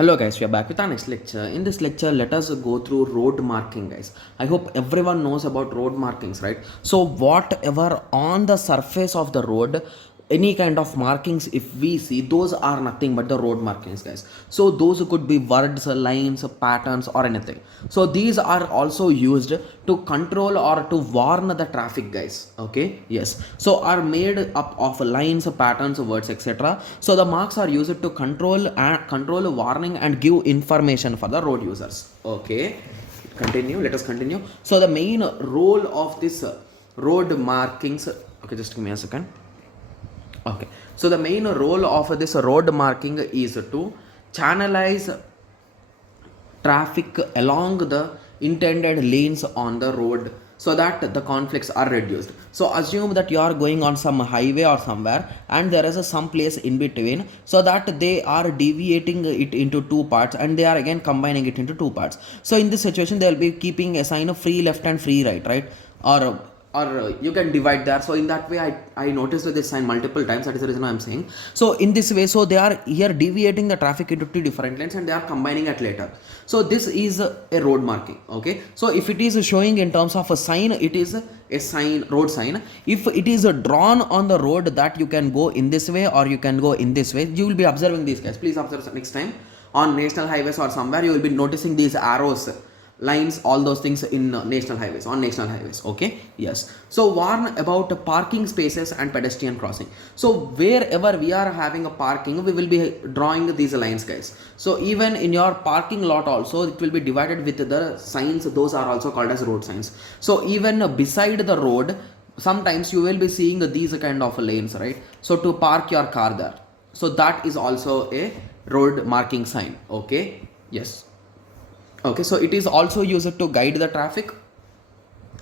Hello guys, we are back with our next lecture. In this lecture, let us go through road marking, guys. I hope everyone knows about road markings, right? So whatever on the surface of the road, any kind of markings, if we see, those are nothing but the road markings, guys. So those could be words, lines, patterns, or anything. So these are also used to control or to warn the traffic, guys. Okay, yes. So are made up of lines, patterns, words, etc. So the marks are used to control warning and give information for the road users. Okay, let us continue. So the main role of this road markings, okay, just give me a second. Okay, so the main role of this road marking is to channelize traffic along the intended lanes on the road so that the conflicts are reduced. So assume that you are going on some highway or somewhere and there is some place in between, so that they are deviating it into two parts and they are again combining it into two parts. So in this situation they will be keeping a sign of free left and free right, or you can divide there. So in that way I noticed this sign multiple times. That is the reason I'm saying. So in this way, so they are here deviating the traffic into two different lanes and they are combining it later. So this is a road marking. Okay, so if it is showing in terms of a sign, it is a sign, road sign. If it is drawn on the road that you can go in this way or you can go in this way, you will be observing these guys. Please observe next time on national highways or somewhere, you will be noticing these arrows, lines, all those things in national highways. Okay, yes. So warn about parking spaces and pedestrian crossing. So wherever we are having a parking, we will be drawing these lines, guys. So even in your parking lot also, it will be divided with the signs. Those are also called as road signs. So even beside the road, sometimes you will be seeing these kind of lanes, right? So to park your car there, so that is also a road marking sign. Okay, yes. Okay, so it is also used to guide the traffic.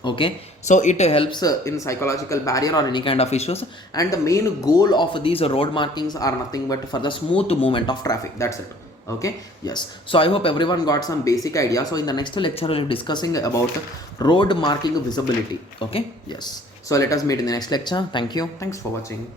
Okay, so it helps in psychological barrier or any kind of issues, and the main goal of these road markings are nothing but for the smooth movement of traffic. That's it. Okay, yes. So I hope everyone got some basic idea. So in the next lecture we'll be discussing about road marking visibility. Okay, yes. So let us meet in the next lecture. Thank you. Thanks for watching.